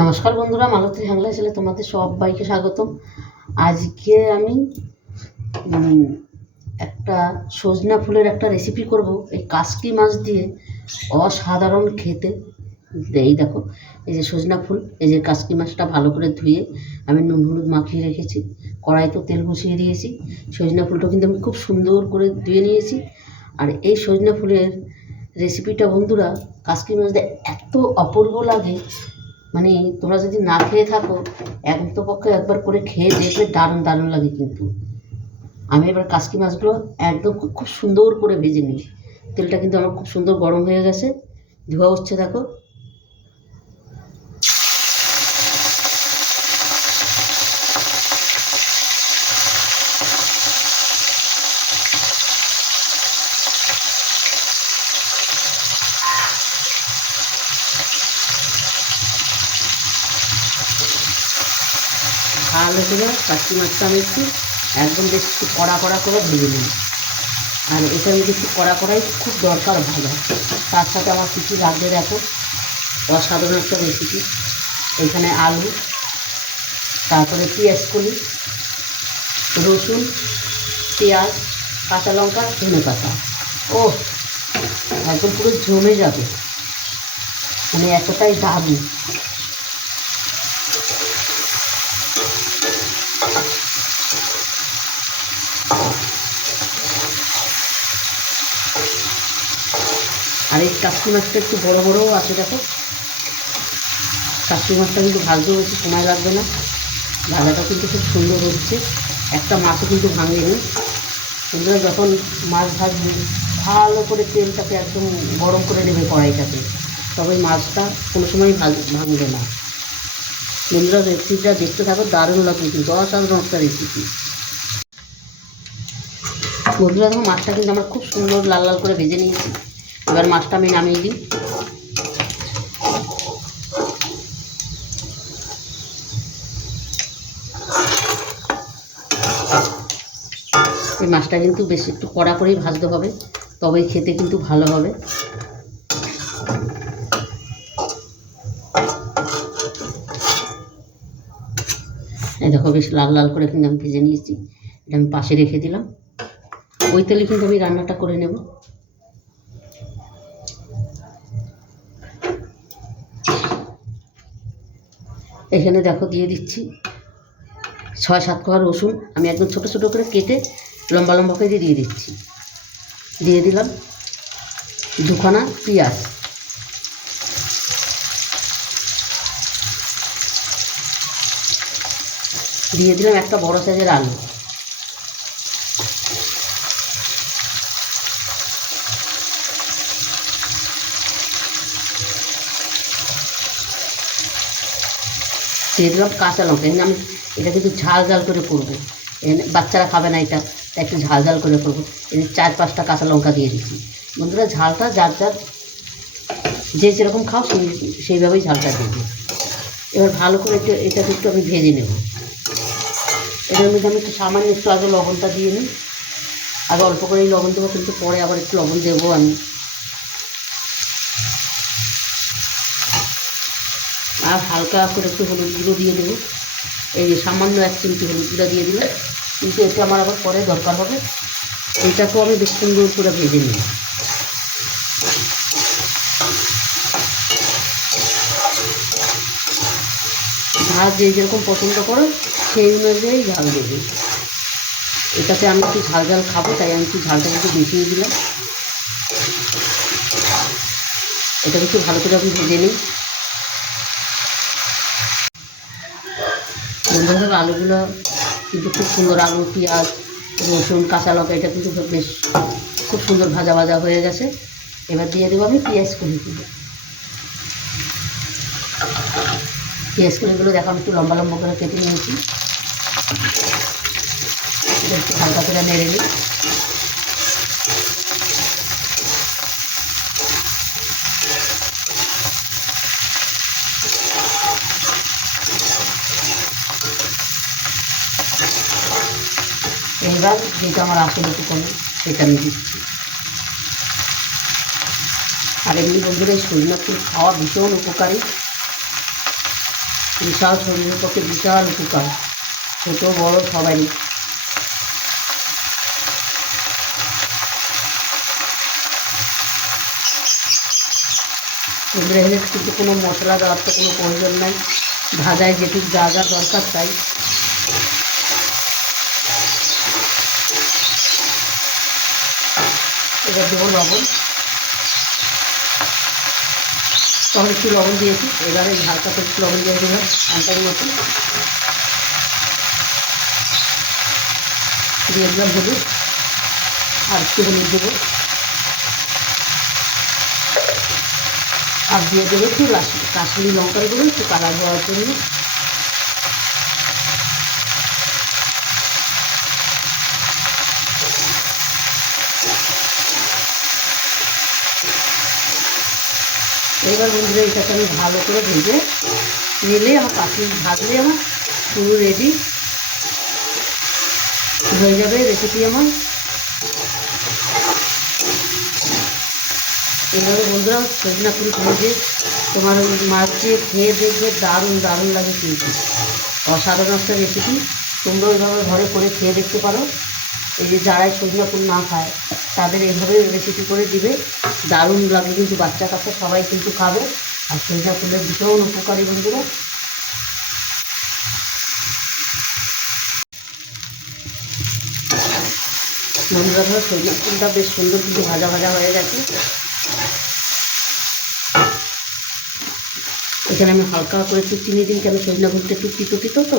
নমস্কার বন্ধুরা, মালতী হাংলা ছেলে তোমাদের সবাইকে স্বাগতম। আজকে আমি একটা সজনা ফুলের একটা রেসিপি করব এই কাসকি মাছ দিয়ে। অসাধারণ খেতে। এই দেখো, এই যে সজনা ফুল, এই যে কাসকি মাছটা ভালো করে ধুয়ে আমি নুন হলুদ মাখিয়ে রেখেছি। কড়াইতে তেল বসিয়ে দিয়েছি। সজনা ফুলটা কিন্তু আমি খুব সুন্দর করে ধুয়ে নিয়েছি। আর এই সজনা ফুলের রেসিপিটা বন্ধুরা, কাসকি মাছ দিয়ে এত অপূর্ব লাগে, মানে তোমরা যদি না খেয়ে থাকো পক্ষে একবার করে খেয়ে দেখলে দারুণ দারুণ লাগে। কিন্তু আমি এবার কাসকি মাছগুলো একদম খুব সুন্দর করে ভেজে নিই। তেলটা কিন্তু আমার খুব সুন্দর গরম হয়ে গেছে, ধোয়া হচ্ছে দেখো। ভালো করে কাসকি মাছটা আমি একদম বেশ একটু কড়া কড়া করে ভেজে নিই। আর এটা আমি একটু কড়া কড়াই খুব দরকার ভাজা। তার সাথে আমার কিছু লাগবে দেখো, অসাধারণ একটা রেসিপি। এখানে আলু, তারপরে পেঁয়াজ কলি, রসুন, পেঁয়াজ, কাঁচা লঙ্কা, ধনে পাতা। ও একদম পুরো জমে যাবে, মানে এতটাই দারুণ। আর এই কাসকি মাছটা একটু বড়ো বড়োও আছে দেখো। কাসকি মাছটা কিন্তু ভাজতেও বেশি সময় লাগবে না, ভাজাটা কিন্তু খুব সুন্দর হচ্ছে। একটা মাছও কিন্তু ভাঙেনি। তোমরা যখন মাছ ভাজবে ভালো করে তেলটাকে একদম গরম করে নেবে কড়াইটাতে, তবে মাছটা কোনো সময় ভাঙবে না। বন্ধুরা, রেসিপিটা দেখতে থাকো, দারুণ লাগবে কিন্তু, অসাধারণ একটা রেসিপি। বন্ধুরা দেখো, মাছটা কিন্তু আমার খুব সুন্দর লাল লাল করে ভেজে নিয়েছি। এবার মাছটা আমি নামিয়ে দিই। এই মাছটা কিন্তু বেশি একটু কড়া করেই ভাজতে হবে, তবেই খেতে কিন্তু ভালো হবে। এই দেখো, বেশ লাল লাল করে কিন্তু আমি ভেজে নিয়েছি। এটা আমি পাশে রেখে দিলাম। ওই তেলে কিন্তু আমি রান্নাটা করে নেব। এখানে দেখো দিয়ে দিচ্ছি 6-7 কোয়া রসুন, আমি একদম ছোটো ছোটো করে কেটে লম্বা লম্বা করে দিয়ে দিচ্ছি। দিয়ে দিলাম 2খানা পেঁয়াজ, দিয়ে দিলাম একটা বড় সাইজের আলু, দিয়ে দিলাম কাঁচা লঙ্কা। এখানে আমি এটা কিন্তু ঝাল ঝাল করে করবো, এখানে বাচ্চারা খাবে না এটা, তাই একটু ঝাল ঝাল করে করবো। এখানে 4-5টা কাঁচা লঙ্কা দিয়ে দিচ্ছি। বন্ধুরা, ঝালটা যার যার যে যেরকম খাও সেইভাবেই ঝালটা দেবো। এবার ভালো করে এটাকে একটু আমি ভেজে নেব। এটার মধ্যে আমি একটু সামান্য একটু আগে লবণটা দিয়ে নিই। আগে অল্প করেই লবণ দেবো, কিন্তু পরে আবার একটু লবণ দেবো আমি। আর হালকা করে একটু হলুদ গুঁড়ো দিয়ে দেবো। এই যে সামান্য 1 চিমটি হলুদ গুঁড়ো দিয়ে দিলে, কিন্তু এটা আমার আবার পরে দরকার হবে। এইটাকেও আমি বেশ সুন্দর করে ভেজে নিই। ঝাল যে যেরকম পছন্দ করো সেই অনুযায়ী ঝাল দেবে। এটাতে আমি একটু ঝাল ঝাল খাবো, তাই আমি একটু ঝালটা একটু মিশিয়ে দিলাম। এটা একটু ভালো করে আমি ভেজে নিই। বন্ধুরা, আলুগুলো কিন্তু খুব সুন্দর, আলু, পেঁয়াজ, রসুন, কাঁচা লঙ্কা, এটা কিন্তু বেশ খুব সুন্দর ভাজা ভাজা হয়ে গেছে। এবার দিয়ে দেবো আমি পেঁয়াজ কুলিগুলো। পেঁয়াজ কুলিগুলো দেখো আমি একটু লম্বা লম্বা করে কেটে নিয়েছি। এটা একটু হালকা করে নেড়ে নিই। এইবার যেটা আমার আসলে কোনো সেটা আমি দিচ্ছি। আর এমনি বন্ধুরা, এই সজনা ফুল খাওয়া ভীষণ উপকারী। বিশাল শরীরের পক্ষে বিশাল উপকার, ছোটো বড় সবারই। এগুলো কিন্তু কোনো মশলা দেওয়ার তো কোনো প্রয়োজন নাই, ভাজায় যেটুকু যা যা দরকার তাই। এবার দেবো লবণ, তখন একটু লবণ দিয়েছি, এবারে হালকা করে একটু লবণ দিয়ে দিলাম আনটার মতো, দিয়ে দিলাম হলুদ, আর একটু হলুদ দেবো, আর দিয়ে দেবো একটু কাশ্মীরি লঙ্কার গুঁড়ো একটু কালার হওয়ার জন্য। এবার বন্ধুরা এটাকে আমি ভালো করে ভেজে নিলে আমার কাশ্মীরি ভাজলে আমার পুরো রেডি হয়ে যাবে রেসিপি আমার। এইভাবে বন্ধুরা সজনা ফুল ভেজে তোমার ওই মাছ দিয়ে খেয়ে দেখবে দারুণ দারুণ লাগে কিন্তু, অসাধারণ একটা রেসিপি। তোমরা ওইভাবে ঘরে করে খেয়ে দেখতে পারো। এই যে যারাই সজনা ফুল না খায় তাদের এইভাবে রেসিপি করে দিবে, দারুণ লাগে কিন্তু, বাচ্চা কাচ্চা সবাই কিন্তু খাবে। আর সজনা ফুলের ভীষণ উপকারী বন্ধুরা। বন্ধুরা ধরো সজনা ফুলটা বেশ সুন্দর কিন্তু ভাজা ভাজা হয়ে গেছে। এখানে আমি হালকা করে একটু চিনি দিই, কেন সজনা ফুলটা একটু তিতো তিতো তো,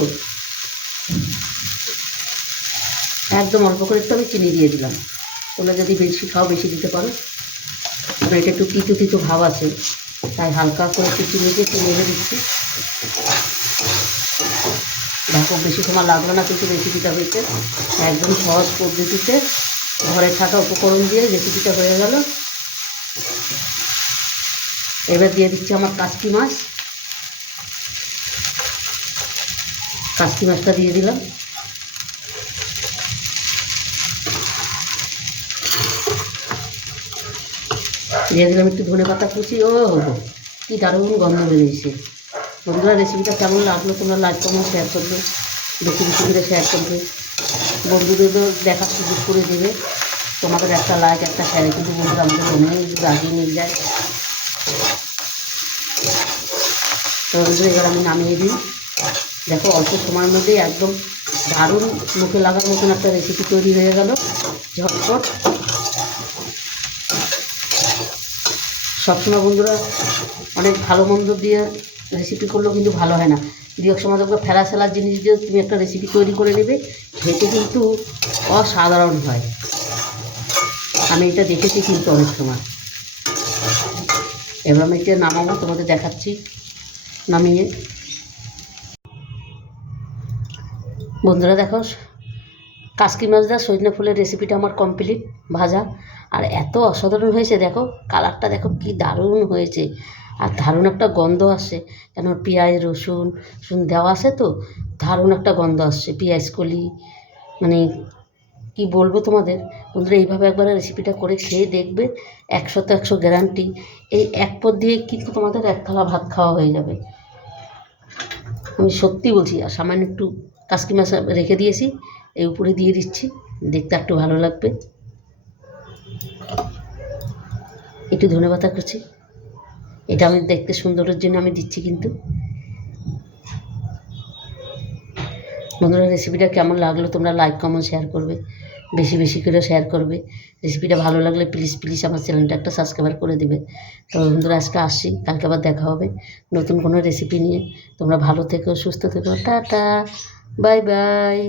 একদম অল্প করে একটু আমি চিনি দিয়ে দিলাম। তোমরা যদি বেশি খাও বেশি দিতে পারো, এটা একটু তিতো তিতো ভাব আছে তাই হালকা করে একটু চিনি দিয়ে একটু নেড়ে দিচ্ছি। দেখো বেশি সময় লাগলো না কিন্তু রেসিপিটা হয়েছে একদম সহজ পদ্ধতিতে, ঘরে থাকা উপকরণ দিয়ে রেসিপিটা হয়ে গেল। এবার দিয়ে দিচ্ছি আমার কাচকি মাছ, কাচকি মাছটা দিয়ে দিলাম। দিয়ে দিলাম একটু ধনে পাতা কুচি। ও কি দারুণ গন্ধ বেরিয়েছে। বন্ধুরা রেসিপিটা কেমন লাগলো তোমরা লাইক কমেন্ট শেয়ার করবে, বেশি বেশি করে শেয়ার করবে, বন্ধুদেরও দেখার সুযোগ করে দেবে। তোমাদের একটা লাইক একটা শেয়ারে কিন্তু বন্ধুরা আমাদের অনেক রাগিয়ে নিয়ে যায়। তো বন্ধুরা এবার আমি নামিয়ে দিই। দেখো অল্প সময়ের মধ্যেই একদম দারুণ মুখে লাগার মতন একটা রেসিপি তৈরি হয়ে গেল ঝটপট। সবসময় বন্ধুরা অনেক ভালো মন্দ দিয়ে রেসিপি করলেও কিন্তু ভালো হয় না, দু এক সময় দেখবে ফেলা ফেলার জিনিস দিয়ে তুমি একটা রেসিপি তৈরি করে নেবে, খেতে কিন্তু অসাধারণ হয়। আমি এটা দেখেছি কিন্তু অনেক সময়। এবার আমি এটা নামাবো, তোমাদের দেখাচ্ছি নামিয়ে। বন্ধুরা দেখো কাচকি মাছ দেওয়া সজনে ফুলের রেসিপিটা আমার কমপ্লিট ভাজা, আর এত অসাধারণ হয়েছে। দেখো কালারটা দেখো কি দারুণ হয়েছে, আর দারুণ একটা গন্ধ আসছে, কেন পেঁয়াজ রসুন দেওয়া আছে তো, দারুণ একটা গন্ধ আসছে পেঁয়াজ কলি। মানে কি বলবো তোমাদের বন্ধুরা, এইভাবে একবার রেসিপিটা করে খেয়ে দেখবে, 100তে 100 গ্যারান্টি। এই এক পদ দিয়ে কিন্তু তোমাদের এক থালা ভাত খাওয়া হয়ে যাবে, আমি সত্যি বলছি। আর সামান্য একটু কাচকি মাছ রেখে দিয়েছি, এই উপরে দিয়ে দিচ্ছি, দেখতে একটু ভালো লাগবে। একটু ধনেপাতা কুচি, এটা আমি দেখতে সুন্দরের জন্য আমি দিচ্ছি কিন্তু। বন্ধুরা রেসিপিটা কেমন লাগলো তোমরা লাইক কমেন্ট শেয়ার করবে, বেশি বেশি করে শেয়ার করবে। রেসিপিটা ভালো লাগলে প্লিজ প্লিজ আমার চ্যানেলটা একটা সাবস্ক্রাইব করে দেবে। তো বন্ধুরা আজকে আসছি, কালকে আবার দেখা হবে নতুন কোনো রেসিপি নিয়ে। তোমরা ভালো থেকো, সুস্থ থেকো, টাটা, বাই বাই।